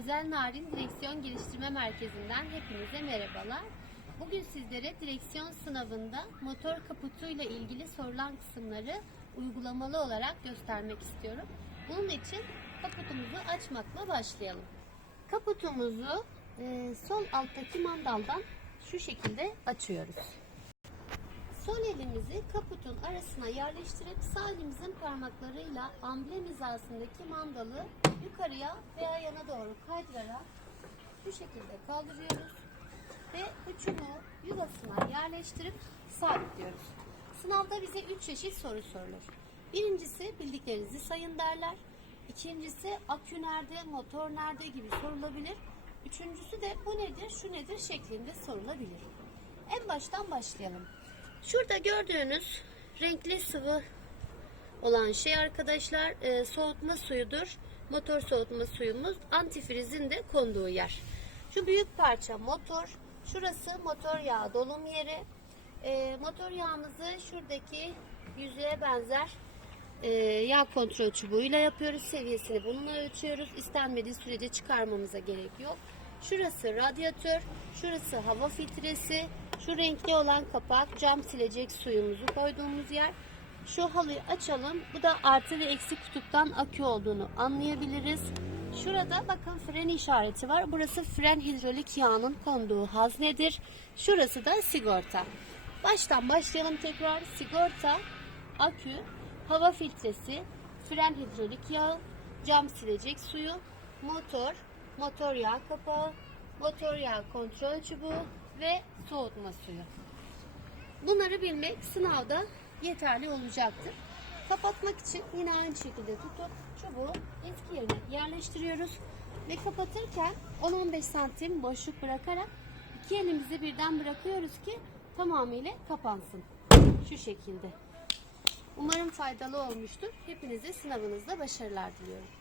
Özel Narin Direksiyon Geliştirme Merkezi'nden hepinize merhabalar. Bugün sizlere direksiyon sınavında motor kaputuyla ilgili sorulan kısımları uygulamalı olarak göstermek istiyorum. Bunun için kaputumuzu açmakla başlayalım. Kaputumuzu e, sol alttaki mandaldan şu şekilde açıyoruz. Sol elimizi kaputun arasına yerleştirip sağ elimizin parmaklarıyla amblem hizasındaki mandalı yukarıya veya yana doğru kaydırarak bu şekilde kaldırıyoruz ve ucunu yuvasına yerleştirip sabitliyoruz. Sınavda bize üç çeşit soru sorulur. Birincisi bildiklerinizi sayın derler. İkincisi akü nerede, motor nerede gibi sorulabilir. Üçüncüsü de bu nedir, şu nedir şeklinde sorulabilir. En baştan başlayalım. Şurada gördüğünüz renkli sıvı olan şey arkadaşlar e, soğutma suyudur. Motor soğutma suyumuz antifrizin de konduğu yer. Şu büyük parça motor. Şurası motor yağı dolum yeri. E, motor yağımızı şuradaki yüzeye benzer e, yağ kontrol çubuğuyla yapıyoruz. Seviyesini bununla ölçüyoruz. İstenmediği sürece çıkarmamıza gerek yok. Şurası radyatör, şurası hava filtresi, şu renkli olan kapak cam silecek suyumuzu koyduğumuz yer. Şu halıyı açalım. Bu da artı ve eksi kutuptan akü olduğunu anlayabiliriz. Şurada bakın fren işareti var. Burası fren hidrolik yağının konduğu haznedir. Şurası da sigorta. Baştan başlayalım tekrar. Sigorta, akü, hava filtresi, fren hidrolik yağı, cam silecek suyu, motor, motor yağ kapağı, motor yağ kontrol çubuğu ve soğutma suyu. Bunları bilmek sınavda yeterli olacaktır. Kapatmak için yine aynı şekilde tutup çubuğu eski yerine yerleştiriyoruz. Ve kapatırken 10-15 santim boşluk bırakarak iki elimizi birden bırakıyoruz ki tamamıyla kapansın. Şu şekilde. Umarım faydalı olmuştur. Hepinize sınavınızda başarılar diliyorum.